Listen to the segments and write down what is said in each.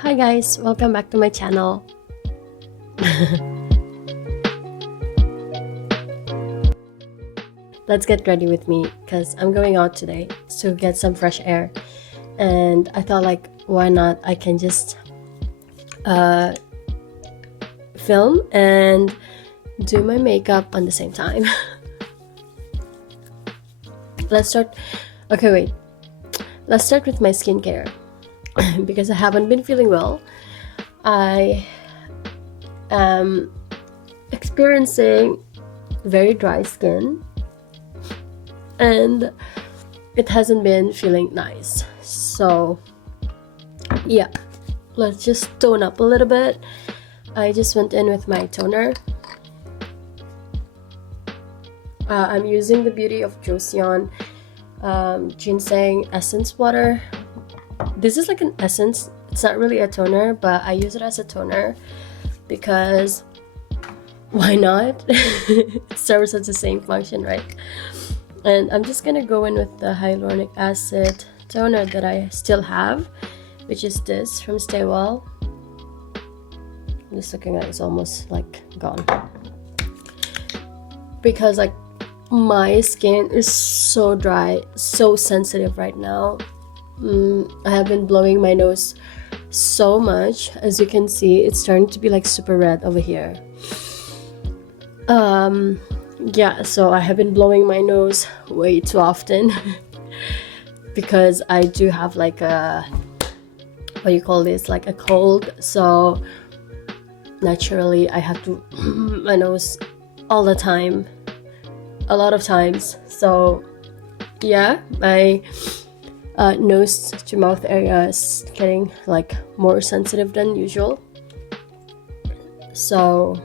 Hi guys, welcome back to my channel. Let's get ready with me because I'm going out today to get some fresh air, and I thought like why not I can just film and do my makeup on the same time. Let's start. Okay, wait. Let's start with my skincare because I haven't been feeling well. I am experiencing very dry skin and it hasn't been feeling nice. So yeah, let's just tone up a little bit. I just went in with my toner. I'm using the Beauty of Joseon ginseng essence water. This is like an essence. It's not really a toner, but I use it as a toner because why not? It serves as the same function, right? And I'm just gonna go in with the hyaluronic acid toner that I still have, which is this from Stay Well. I'm just looking at it, it's almost like gone because like my skin is so dry, so sensitive right now. I have been blowing my nose so much. As you can see, it's starting to be like super red over here. Yeah, so I have been blowing my nose way too often because I do have like a, what do you call this, like a cold. So naturally I have to my nose all the time, a lot of times. So yeah, my nose to mouth area is getting like more sensitive than usual. So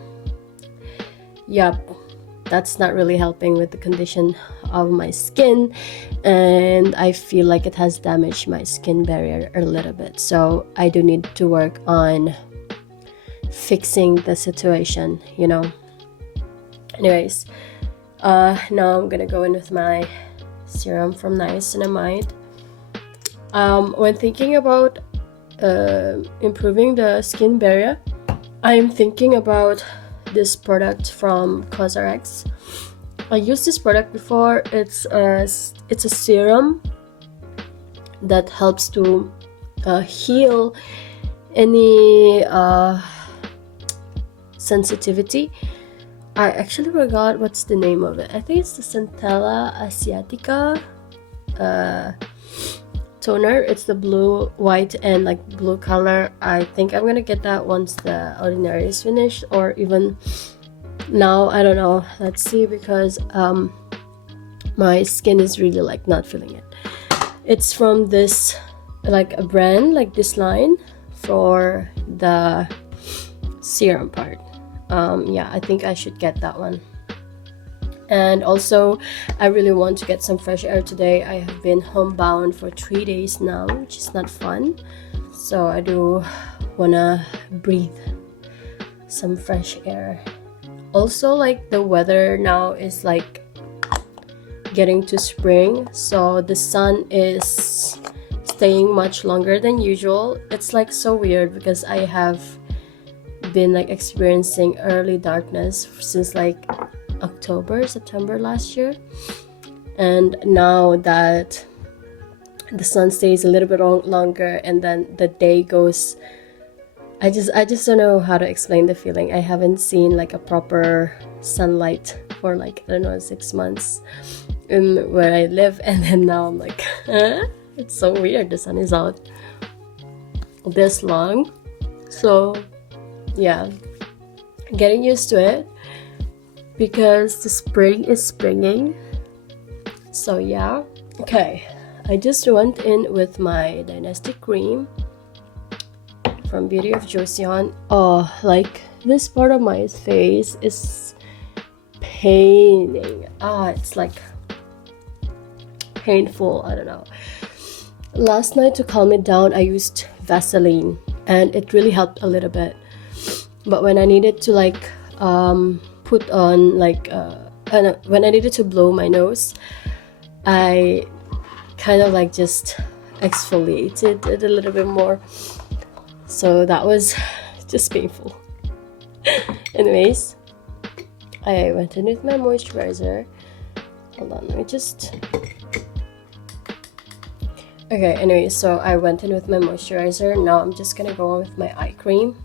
yeah, that's not really helping with the condition of my skin, and I feel like it has damaged my skin barrier a little bit. So I do need to work on fixing the situation, you know. Anyways, now I'm gonna go in with my serum from Niacinamide. When thinking about improving the skin barrier, I'm thinking about this product from CosRX. I used this product before. It's a serum that helps to heal any sensitivity. I actually forgot what's the name of it. I think it's the Centella Asiatica toner. It's the blue, white, and like blue color. I think I'm gonna get that once the Ordinary is finished, or even now, I don't know. Let's see, because my skin is really like not feeling it. It's from this like a brand, like this line for the serum part. Yeah, I think I should get that one. And also I really want to get some fresh air today. I have been homebound for 3 days now, which is not fun. So I do wanna breathe some fresh air. Also, like the weather now is like getting to spring, so the sun is staying much longer than usual. It's like so weird because I have been like experiencing early darkness since like September last year, and now that the sun stays a little bit longer and then the day goes, I just don't know how to explain the feeling. I haven't seen like a proper sunlight for like, I don't know, 6 months in where I live, and then now I'm like it's so weird, the sun is out this long. So yeah, getting used to it because the spring is springing. So yeah. Okay, I just went in with my Dynasty cream from Beauty of Joseon. Oh, like this part of my face is paining. It's like painful. I don't know. Last night, to calm it down, I used Vaseline and it really helped a little bit. But when I needed to like put on like when I needed to blow my nose, I kind of like just exfoliated it a little bit more. So that was just painful. Anyways, I went in with my moisturizer. Hold on, let me just... Okay, anyway, so I went in with my moisturizer. Now I'm just gonna go on with my eye cream.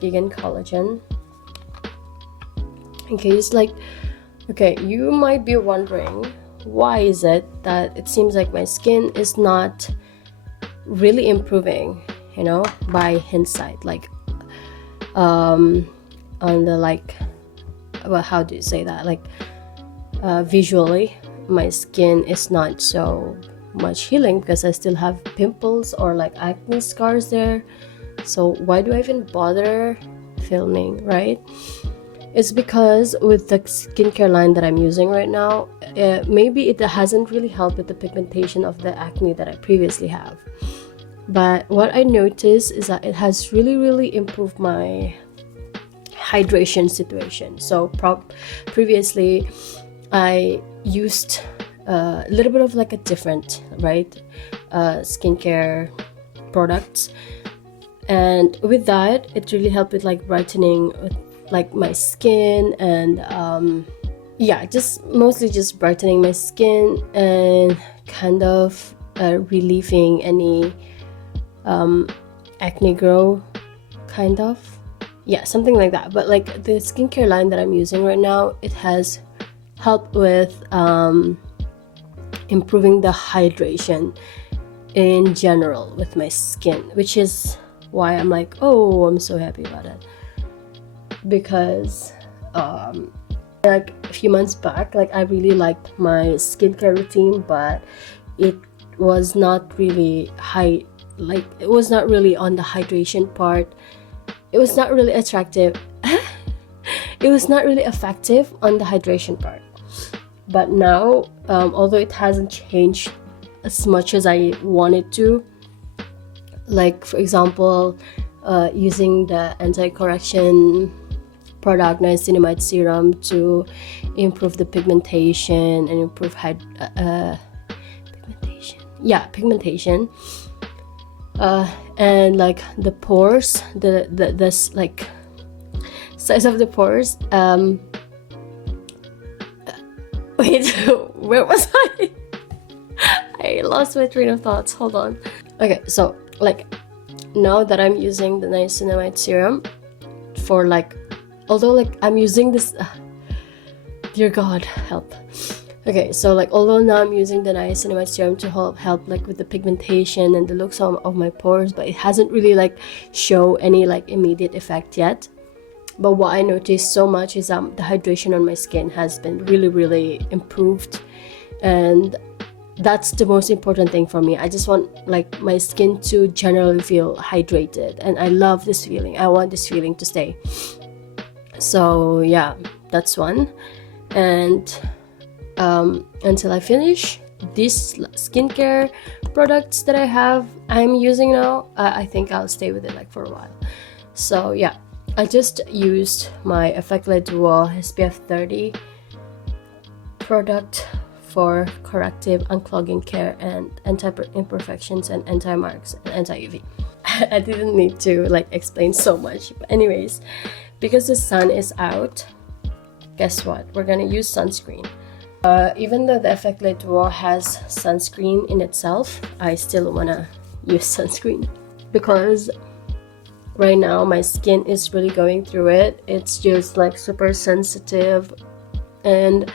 Vegan Collagen. In case, like, okay, you might be wondering, why is it that it seems like my skin is not really improving, you know, by hindsight, like, on the, like, well, how do you say that, like, visually my skin is not so much healing because I still have pimples or like acne scars there. So why do I even bother filming, right? It's because with the skincare line that I'm using right now, maybe it hasn't really helped with the pigmentation of the acne that I previously have. But what I noticed is that it has really improved my hydration situation. So previously I used a little bit of like a different, right, skincare products, and with that it really helped with like brightening like my skin and yeah, just mostly just brightening my skin and kind of relieving any acne grow, kind of, yeah, something like that. But like the skincare line that I'm using right now, it has helped with improving the hydration in general with my skin, which is why I'm like, oh, I'm so happy about it. Because like a few months back, like I really liked my skincare routine, but it was not really high, like it was not really on the hydration part. It was not really attractive. It was not really effective on the hydration part. But now, although it hasn't changed as much as I wanted to, like for example, using the anti-correction product niacinamide serum to improve the pigmentation and improve pigmentation, and like the pores, the like size of the pores. Wait, where was I? I lost my train of thoughts. Hold on. Okay, so like now that I'm using the niacinamide serum for like, although like I'm using this, dear God, help. Okay, so like although now I'm using the niacinamide serum to help like with the pigmentation and the looks of my pores, but it hasn't really like show any like immediate effect yet. But what I noticed so much is the hydration on my skin has been really improved, and that's the most important thing for me. I just want like my skin to generally feel hydrated, and I love this feeling. I want this feeling to stay. So yeah, that's one. And until I finish these skincare products that I'm using now, I think I'll stay with it like for a while. So yeah, I just used my Effectlite Duo SPF 30 product for corrective unclogging care and anti-imperfections and anti-marks and anti-UV. I didn't need to like explain so much, but anyways, because the sun is out, guess what, we're gonna use sunscreen. Even though the Effectlite Duo has sunscreen in itself, I still wanna use sunscreen because right now my skin is really going through it. It's just like super sensitive, and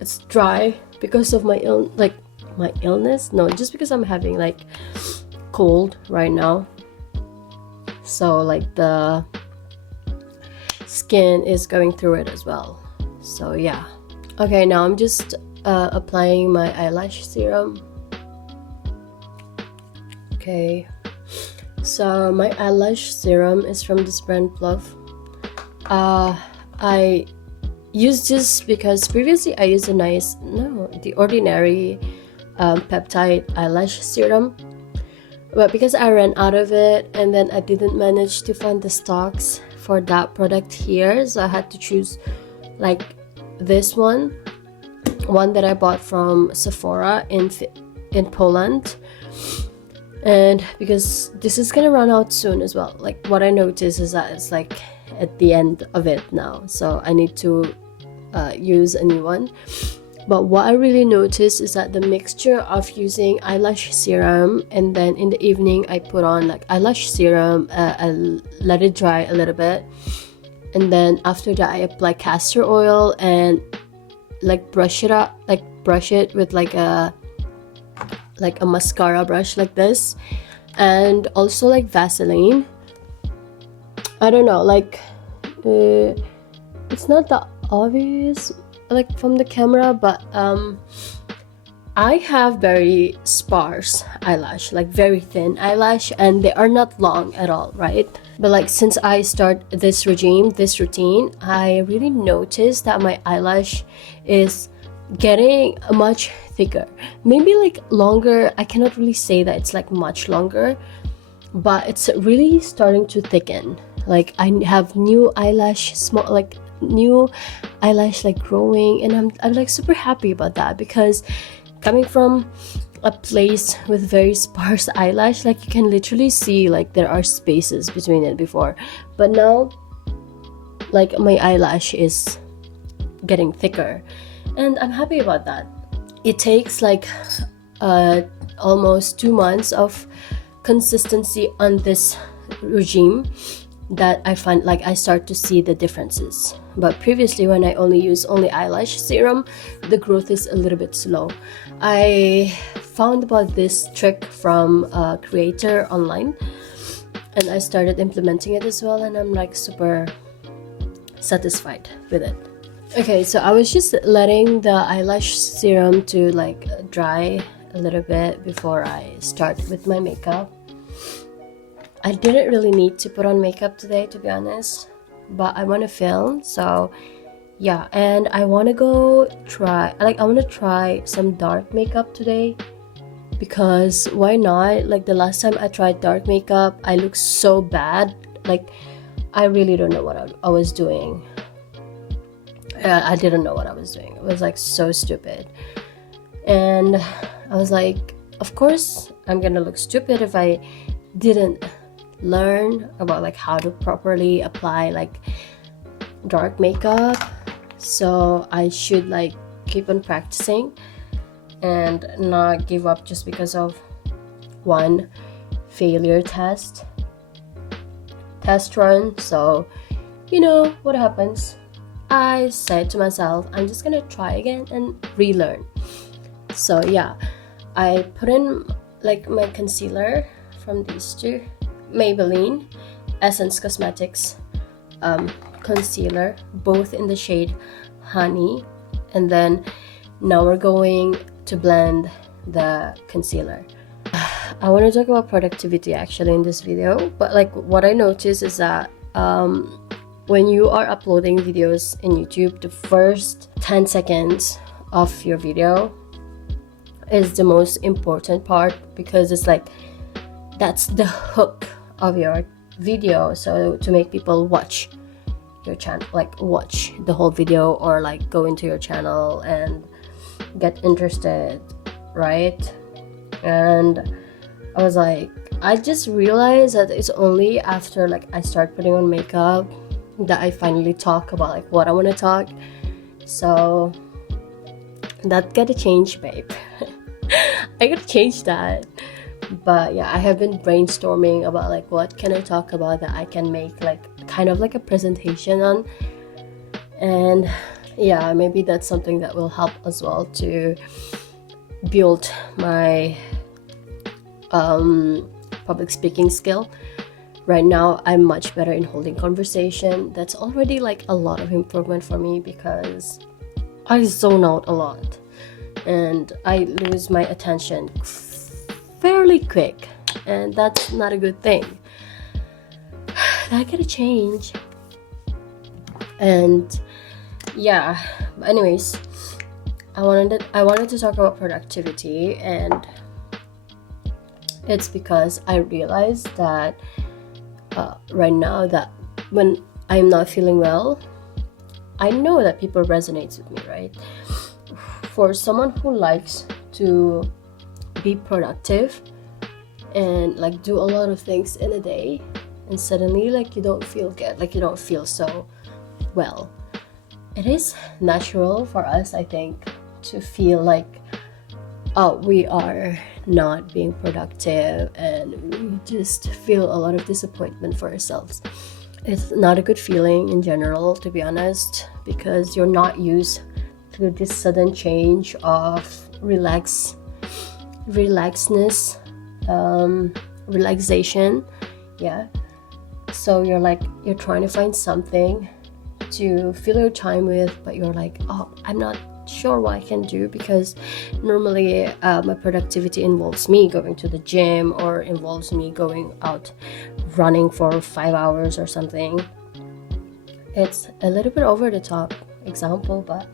it's dry because of my illness. No, just because I'm having like cold right now. So like the skin is going through it as well. So yeah. Okay, now I'm just applying my eyelash serum. Okay. So my eyelash serum is from this brand Bluff. I use this because previously I used the Ordinary peptide eyelash serum, but because I ran out of it and then I didn't manage to find the stocks for that product here, so I had to choose like this one that I bought from Sephora in Poland. And because this is gonna run out soon as well, like what I noticed is that it's like at the end of it now, so I need to use a new one. But what I really noticed is that the mixture of using eyelash serum, and then in the evening I put on like eyelash serum, I let it dry a little bit, and then after that I apply castor oil and like brush it up, like brush it with like a mascara brush like this, and also like Vaseline. I don't know, like it's not that obvious like from the camera, but I have very sparse eyelash, like very thin eyelash, and they are not long at all, right? But like since I start this routine, I really noticed that my eyelash is getting much thicker, maybe like longer. I cannot really say that it's like much longer, but it's really starting to thicken. Like I have new eyelash, small like new eyelash like growing, and I'm like super happy about that, because coming from a place with very sparse eyelash, like you can literally see like there are spaces between it before, but now like my eyelash is getting thicker, and I'm happy about that. It takes like almost 2 months of consistency on this regime that I find like I start to see the differences. But previously, when I use eyelash serum, the growth is a little bit slow. I found about this trick from a creator online, and I started implementing it as well, and I'm like super satisfied with it. Okay, so I was just letting the eyelash serum to like dry a little bit before I start with my makeup. I didn't really need to put on makeup today, to be honest, but I want to film, so yeah. And I want to try some dark makeup today, because why not? Like the last time I tried dark makeup, I looked so bad. Like I really don't know what I was doing. I didn't know what I was doing. It was like so stupid, and I was like, of course I'm gonna look stupid if I didn't learn about like how to properly apply like dark makeup. So I should like keep on practicing and not give up just because of one failure test run. So you know what happens, I said to myself, I'm just gonna try again and relearn. So yeah, I put in like my concealer from these two, Maybelline Essence Cosmetics concealer, both in the shade Honey. And then now we're going to blend the concealer. I want to talk about productivity actually in this video, but like what I noticed is that when you are uploading videos in YouTube, the first 10 seconds of your video is the most important part, because it's like that's the hook of your video. So to make people watch your channel, like watch the whole video, or like go into your channel and get interested, right? And I was like, I just realized that it's only after like I start putting on makeup that I finally talk about like what I want to talk. So that gotta change, babe. I gotta change that. But yeah, I have been brainstorming about like what can I talk about that I can make like kind of like a presentation on. And yeah, maybe that's something that will help as well to build my public speaking skill. Right now I'm much better in holding conversation. That's already like a lot of improvement for me, because I zone out a lot and I lose my attention fairly quick, and that's not a good thing. That gotta change. And yeah, but anyways, I wanted to talk about productivity, and it's because I realized that right now that when I'm not feeling well, I know that people resonate with me, right? For someone who likes to be productive, and like do a lot of things in a day, and suddenly like you don't feel good, like you don't feel so well. It is natural for us, I think, to feel like, oh, we are not being productive, and we just feel a lot of disappointment for ourselves. It's not a good feeling in general, to be honest, because you're not used to this sudden change of relaxedness, relaxation. Yeah. So you're trying to find something to fill your time with, but you're like, oh, I'm not sure what I can do, because normally my productivity involves me going to the gym or involves me going out running for 5 hours or something. It's a little bit over the top example, but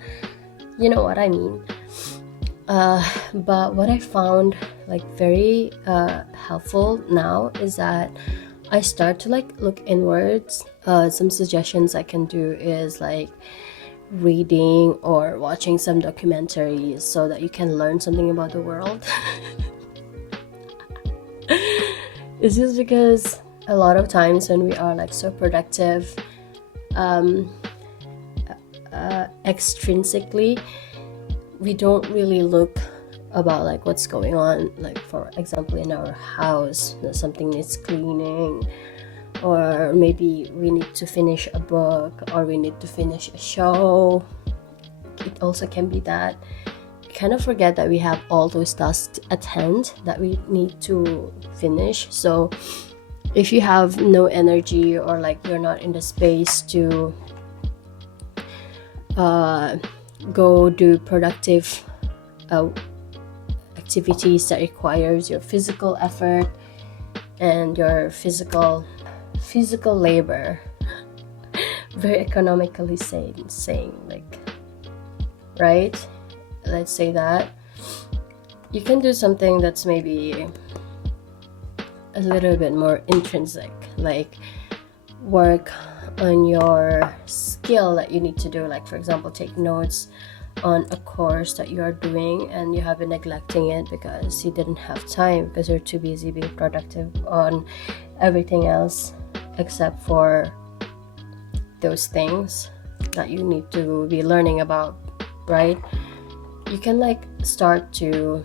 you know what I mean. But what I found like very helpful now is that I start to like look inwards. Some suggestions I can do is like reading or watching some documentaries so that you can learn something about the world. It's just because a lot of times when we are like so productive extrinsically, we don't really look about like what's going on, like for example in our house, something needs cleaning, or maybe we need to finish a book, or we need to finish a show. It also can be that we kind of forget that we have all those tasks at hand that we need to finish. So if you have no energy, or like you're not in the space to go do productive activities that requires your physical effort and your physical labor, very economically saying like, right, let's say that you can do something that's maybe a little bit more intrinsic, like work on your skill that you need to do, like for example take notes on a course that you are doing and you have been neglecting it because you didn't have time, because you're too busy being productive on everything else except for those things that you need to be learning about, right? You can like start to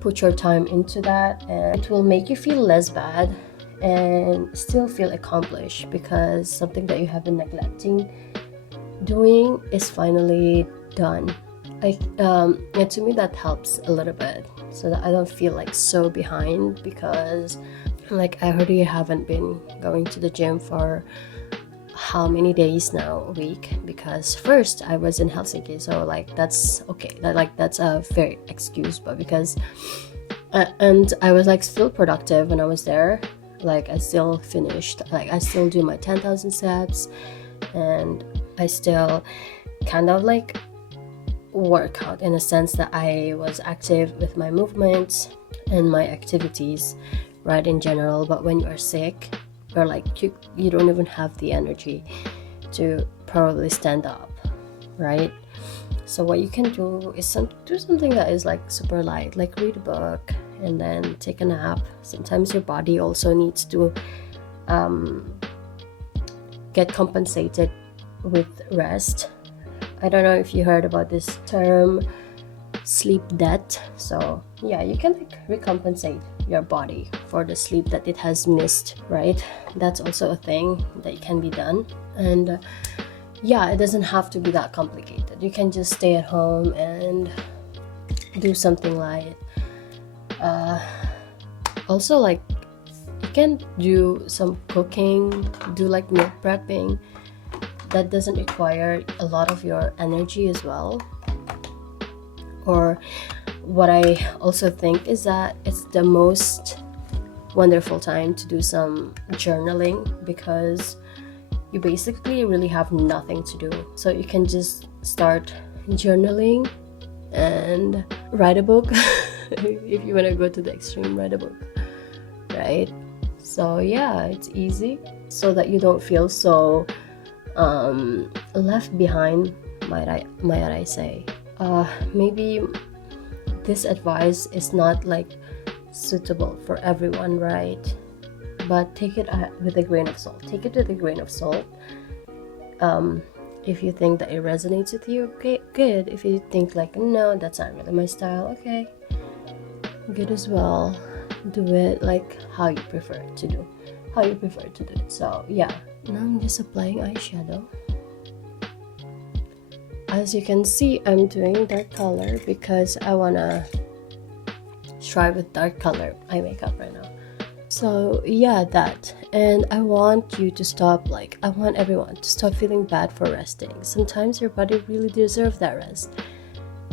put your time into that, and it will make you feel less bad and still feel accomplished, because something that you have been neglecting doing is finally done. And to me that helps a little bit, so that I don't feel like so behind, because like I heard you haven't been going to the gym for how many days now, a week, because first I was in Helsinki, so like that's okay, that's a fair excuse, but because and I was like still productive when I was there, like I still finished, like I still do my 10,000 steps, and I still kind of like work out in a sense that I was active with my movements and my activities, right, in general. But when you are sick, or like you don't even have the energy to probably stand up, right? So what you can do is do something that is like super light, like read a book and then take a nap. Sometimes your body also needs to get compensated with rest. I don't know if you heard about this term, sleep debt. So yeah, you can like recompensate your body for the sleep that it has missed, right? That's also a thing that can be done. And yeah, it doesn't have to be that complicated. You can just stay at home and do something light. Also, like you can do some cooking, do like meal prepping. That doesn't require a lot of your energy as well. Or what I also think is that it's the most wonderful time to do some journaling, because you basically really have nothing to do. So you can just start journaling and write a book. If you want to go to the extreme, write a book, right? So yeah, it's easy, so that you don't feel so left behind, might I say. Maybe this advice is not like suitable for everyone, right? But take it with a grain of salt. Take it with a grain of salt. If you think that it resonates with you, okay, good. If you think like, no, that's not really my style, okay, good as well. Do it like how you prefer to do it. So yeah, now I'm just applying eyeshadow. As you can see, I'm doing dark color because I wanna try with dark color eye makeup right now. So yeah, that. And I want you to stop, like, I want everyone to stop feeling bad for resting. Sometimes your body really deserves that rest.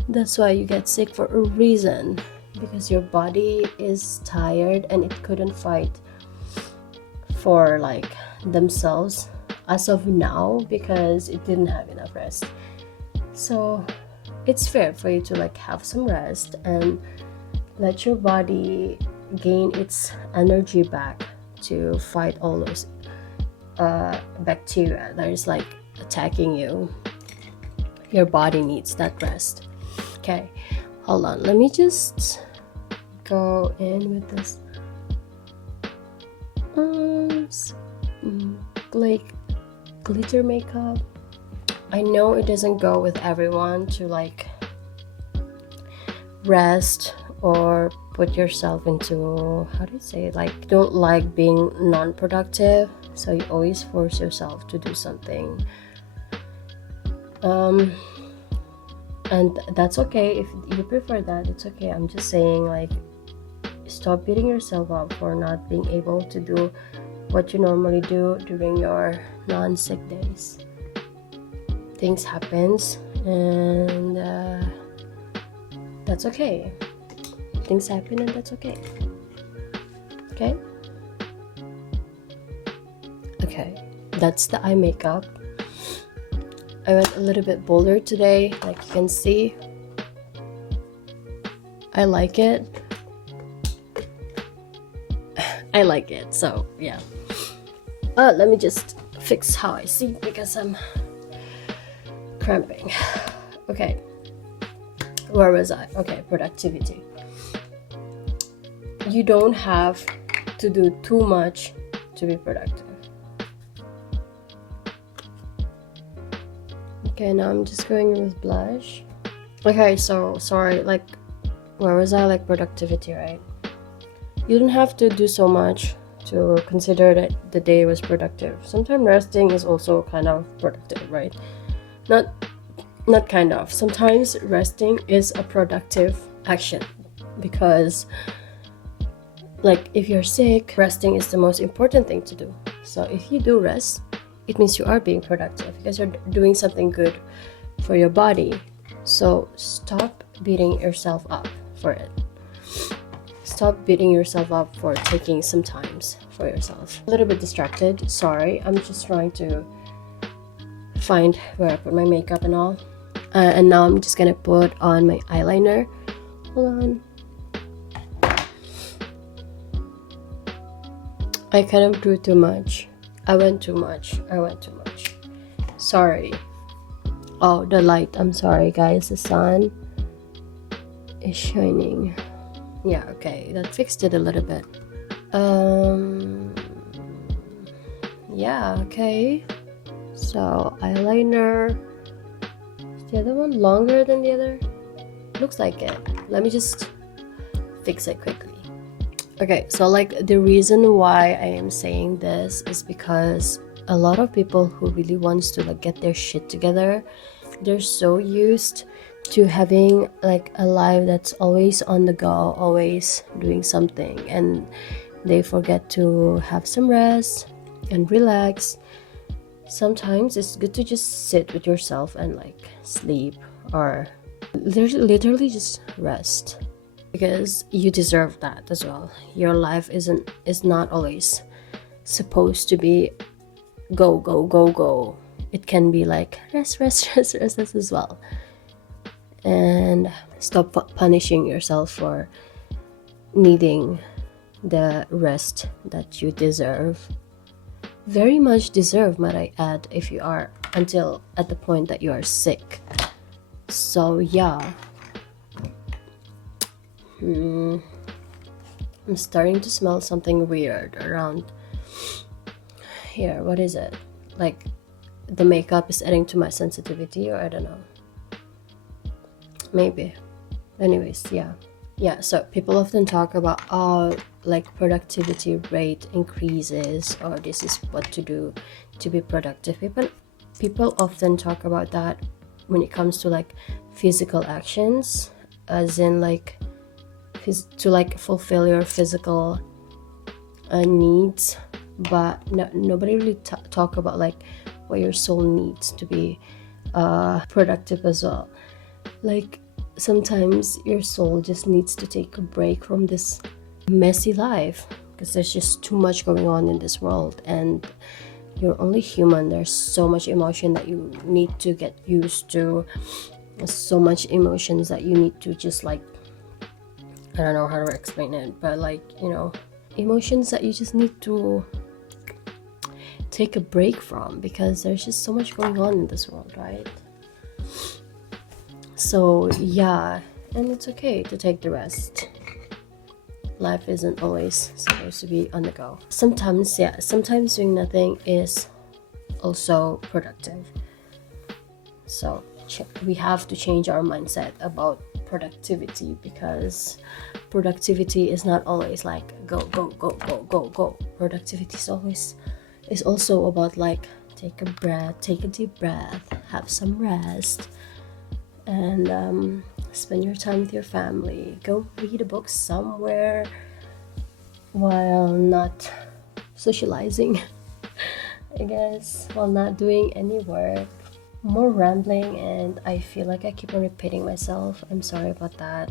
That's why you get sick for a reason, because your body is tired and it couldn't fight for like themselves as of now because it didn't have enough rest. So it's fair for you to like have some rest and let your body gain its energy back to fight all those bacteria that is like attacking you. Your body needs that rest. Okay, hold on, let me just go in with this like glitter makeup. I know it doesn't go with everyone to like rest or put yourself into, how do you say, like, don't like being non-productive, so you always force yourself to do something, and that's okay. If you prefer that, it's okay. I'm just saying, like, stop beating yourself up for not being able to do what you normally do during your non-sick days. Things happens, and that's okay. Things happen, and that's okay. Okay, that's the eye makeup. I went a little bit bolder today, like you can see. I like it. So yeah. Let me just fix how I see because I'm cramping. Okay, where was I? Okay, productivity. You don't have to do too much to be productive. Okay, now I'm just going with blush. Okay, so sorry, like, where was I? Like, productivity, right? You don't have to do so much to consider that the day was productive. Sometimes resting is also kind of productive, right? Not kind of. Sometimes resting is a productive action because, like, if you're sick, resting is the most important thing to do. So if you do rest, it means you are being productive because you're doing something good for your body. So stop beating yourself up for it. Stop beating yourself up for taking some times for yourself. A little bit distracted, sorry. I'm just trying to find where I put my makeup and all. And now I'm just gonna put on my eyeliner. Hold on. I kind of drew too much. I went too much. Sorry. Oh, the light. I'm sorry, guys. The sun is shining. Yeah, okay. That fixed it a little bit. Yeah, okay. So, eyeliner. Is the other one longer than the other? Looks like it. Let me just fix it quickly. Okay, so like the reason why I am saying this is because a lot of people who really wants to like get their shit together, they're so used to having like a life that's always on the go, always doing something, and they forget to have some rest and relax. Sometimes it's good to just sit with yourself and like sleep or literally just rest. Because you deserve that as well. Your life is not always supposed to be go. It can be like rest as well. And stop punishing yourself for needing the rest that you deserve. Very much deserve, might I add, if you are until at the point that you are sick. So yeah. I'm starting to smell something weird around here. What is it? Like the makeup is adding to my sensitivity, or I don't know. Maybe. Anyways, yeah. So people often talk about like productivity rate increases, or this is what to do to be productive. People often talk about that when it comes to like physical actions, as in like to like fulfill your physical needs, but nobody really talk about like what your soul needs to be productive as well. Like sometimes your soul just needs to take a break from this messy life, because there's just too much going on in this world, and you're only human. There's so much emotion that you need to get used to, so much emotions that you need to just like, I don't know how to explain it, but like, you know, emotions that you just need to take a break from, because there's just so much going on in this world, right? So yeah, and it's okay to take the rest. Life isn't always supposed to be on the go. Sometimes doing nothing is also productive. So we have to change our mindset about productivity, because productivity is not always like go. Productivity is also about like take a deep breath, have some rest, and spend your time with your family. Go read a book somewhere while not socializing, I guess, while not doing any work. More rambling, and I feel like I keep on repeating myself. I'm sorry about that.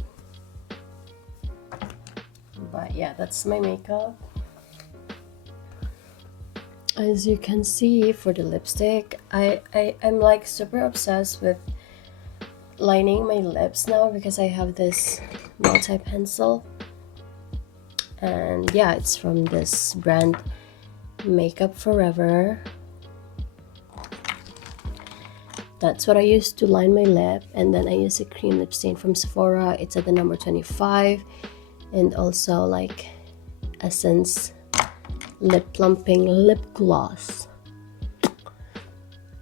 But yeah, that's my makeup. As you can see, for the lipstick, I'm like super obsessed with lining my lips now, because I have this multi-pencil, and yeah, it's from this brand Makeup Forever. That's what I use to line my lip, and then I use a cream lip stain from Sephora. It's at the number 25, and also like Essence lip plumping lip gloss.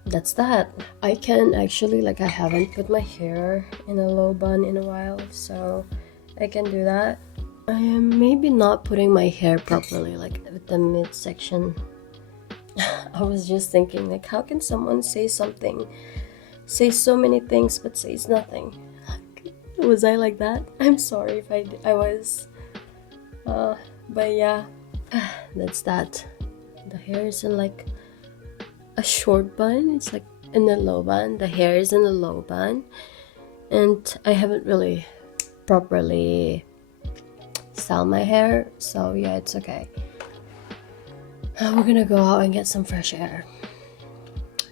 That's that. I can actually, like, I haven't put my hair in a low bun in a while, so I can do that. I am maybe not putting my hair properly, like with the midsection. I was just thinking, like, how can someone say so many things but says nothing? Was I like that? I'm sorry if I was. But yeah, that's that. The hair is in like a short bun. It's like in a low bun. The hair is in a low bun, and I haven't really properly styled my hair, so yeah, it's okay. We're gonna go out and get some fresh air.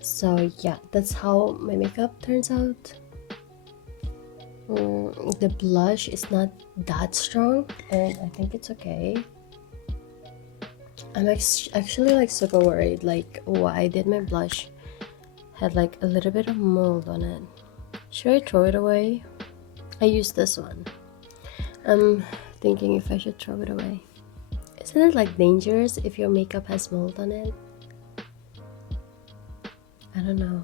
So yeah, that's how my makeup turns out. The blush is not that strong, and I think it's okay. I'm actually like super worried, like why I did my blush had like a little bit of mold on it. Should I throw it away? I used this one. I'm thinking if I should throw it away. Isn't it like dangerous if your makeup has mold on it? I don't know.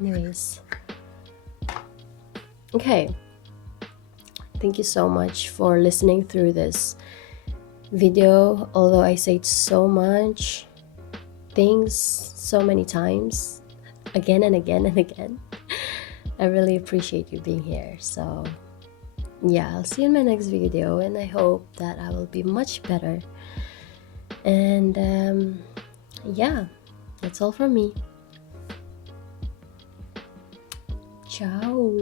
Anyways. Okay. Thank you so much for listening through this video. Although I said so much things so many times, again and again and again, I really appreciate you being here. So yeah, I'll see you in my next video, and I hope that I will be much better. And yeah, that's all from me. Ciao.